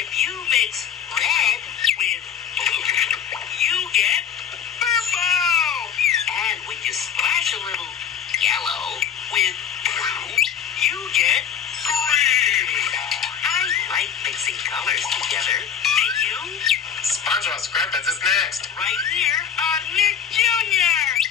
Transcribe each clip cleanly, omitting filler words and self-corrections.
If you mix red with blue, you get purple. And when you splash a little yellow with blue, you get green. I like mixing colors together. Do you? SpongeBob SquarePants is next. Right here on Nick Jr.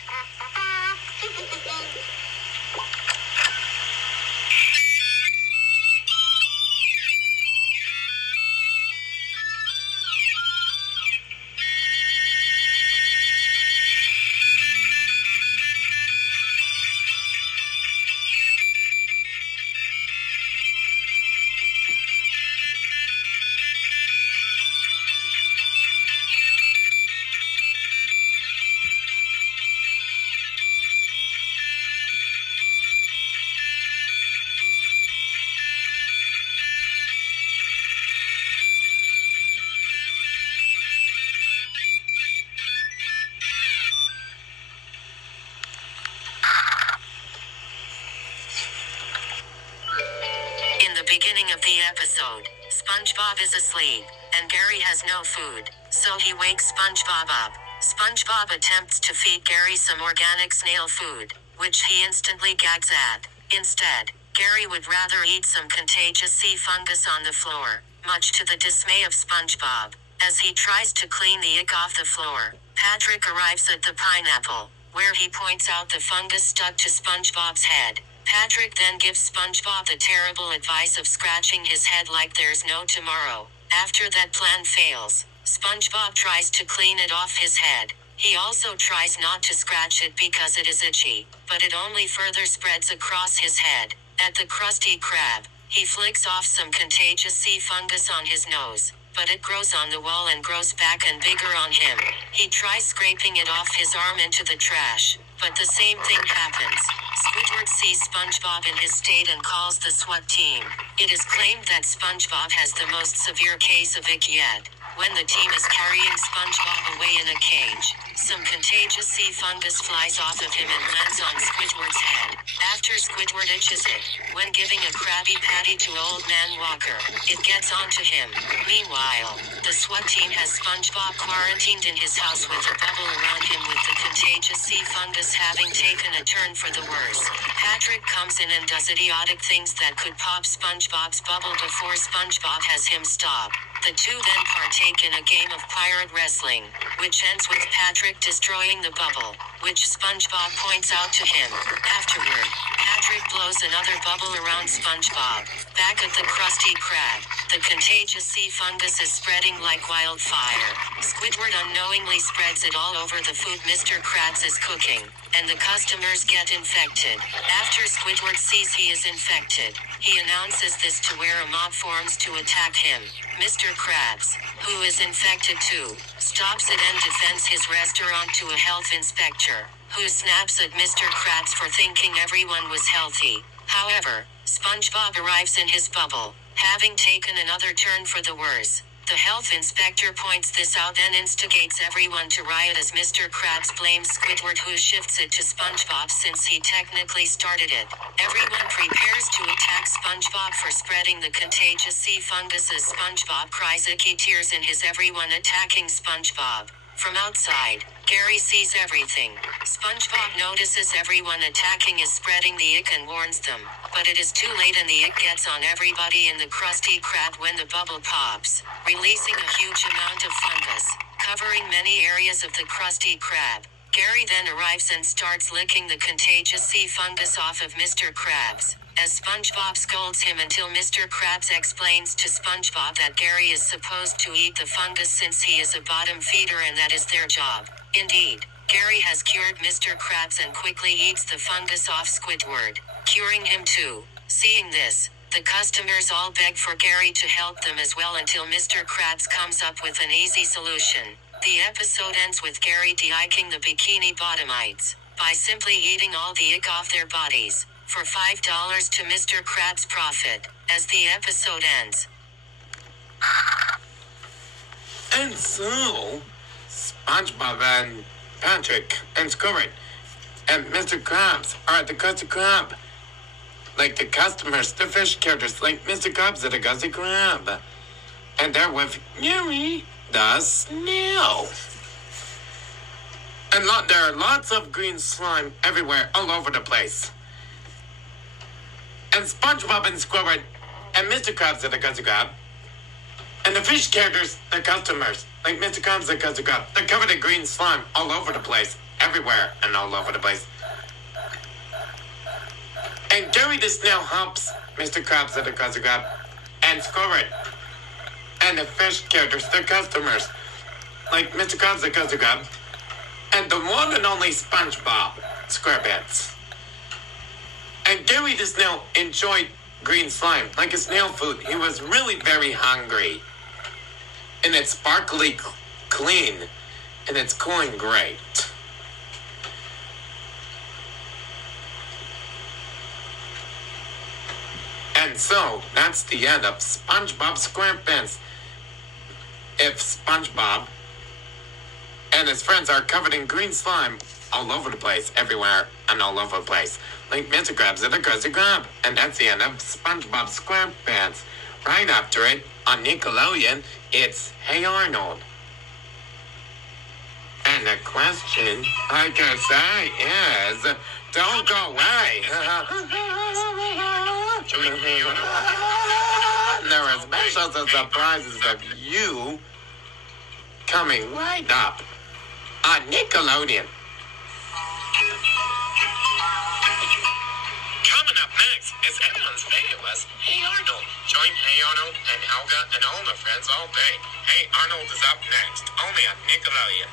In the beginning of the episode, SpongeBob is asleep, and Gary has no food, so he wakes SpongeBob up. SpongeBob attempts to feed Gary some organic snail food, which he instantly gags at. Instead, Gary would rather eat some contagious sea fungus on the floor, much to the dismay of SpongeBob. As he tries to clean the ick off the floor, Patrick arrives at the pineapple, where he points out the fungus stuck to SpongeBob's head. Patrick then gives SpongeBob the terrible advice of scratching his head like there's no tomorrow. After that plan fails, SpongeBob tries to clean it off his head. He also tries not to scratch it because it is itchy, but it only further spreads across his head. At the Krusty Krab, he flicks off some contagious sea fungus on his nose, but it grows on the wall and grows back and bigger on him. He tries scraping it off his arm into the trash, but the same thing happens. Squidward sees SpongeBob in his state and calls the SWAT team. It is claimed that SpongeBob has the most severe case of ick yet. When the team is carrying SpongeBob away in a cage, some contagious sea fungus flies off of him and lands on Squidward's head. After Squidward itches it, when giving a Krabby Patty to Old Man Walker, it gets onto him. Meanwhile, the SWAT team has SpongeBob quarantined in his house with a bubble around him, with the contagious sea fungus having taken a turn for the worse. Patrick comes in and does idiotic things that could pop SpongeBob's bubble before SpongeBob has him stop. The two then partake in a game of pirate wrestling, which ends with Patrick destroying the bubble, which SpongeBob points out to him. Afterward, Patrick blows another bubble around SpongeBob. Back at the Krusty Krab, the contagious sea fungus is spreading like wildfire. Squidward unknowingly spreads it all over the food Mr. Krabs is cooking, and the customers get infected. After Squidward sees he is infected, he announces this to where a mob forms to attack him. Mr. Krabs, who is infected too, stops it and defends his restaurant to a health inspector, who snaps at Mr. Krabs for thinking everyone was healthy. However, SpongeBob arrives in his bubble, having taken another turn for the worse. The health inspector points this out and instigates everyone to riot as Mr. Krabs blames Squidward, who shifts it to SpongeBob since he technically started it. Everyone prepares to attack SpongeBob for spreading the contagious sea fungus as SpongeBob cries icky tears in his everyone attacking SpongeBob. From outside, Gary sees everything. SpongeBob notices everyone attacking is spreading the ick and warns them, but it is too late and the ick gets on everybody in the Krusty Krab when the bubble pops, releasing a huge amount of fungus, covering many areas of the Krusty Krab. Gary then arrives and starts licking the contagious sea fungus off of Mr. Krabs, as SpongeBob scolds him until Mr. Krabs explains to SpongeBob that Gary is supposed to eat the fungus since he is a bottom feeder and that is their job. Indeed, Gary has cured Mr. Krabs and quickly eats the fungus off Squidward, curing him too. Seeing this, the customers all beg for Gary to help them as well until Mr. Krabs comes up with an easy solution. The episode ends with Gary de-icking the Bikini Bottomites by simply eating all the ick off their bodies, for $5 to Mr. Krabs' profit, as the episode ends. And so, SpongeBob and Patrick and Squidward and Mr. Krabs are at the Krusty Krab. Like the customers, the fish characters, like Mr. Krabs at the Krusty Krab. And they're with Gary the snail. And there are lots of green slime everywhere, all over the place. And SpongeBob and Squidward and Mr. Krabs at the Krusty Krab. And the fish characters, they're customers. Like Mr. Krabs the Krusty Krab. They're covered in green slime all over the place. Everywhere and all over the place. And Gary the snail helps Mr. Krabs at the Krusty Krab. And Squidward. And the fish characters, they're customers. Like Mr. Krabs the Krusty Krab. And the one and only SpongeBob SquarePants. And Gary the snail enjoyed green slime, like a snail food. He was really very hungry. And it's sparkly clean. And it's cool and great. And so, that's the end of SpongeBob SquarePants. If SpongeBob and his friends are covered in green slime all over the place, everywhere and all over the place. Like Mr. Krabs at the Krusty Krab. And that's the end of SpongeBob SquarePants. Right after it, on Nickelodeon, it's Hey Arnold. And the question I can say is, don't go away. There are specials and surprises of you coming right up on Nickelodeon. Coming up next is everyone's favorite, Hey Arnold. Join Hey Arnold and Helga and all their friends all day. Hey Arnold is up next, only on Nickelodeon.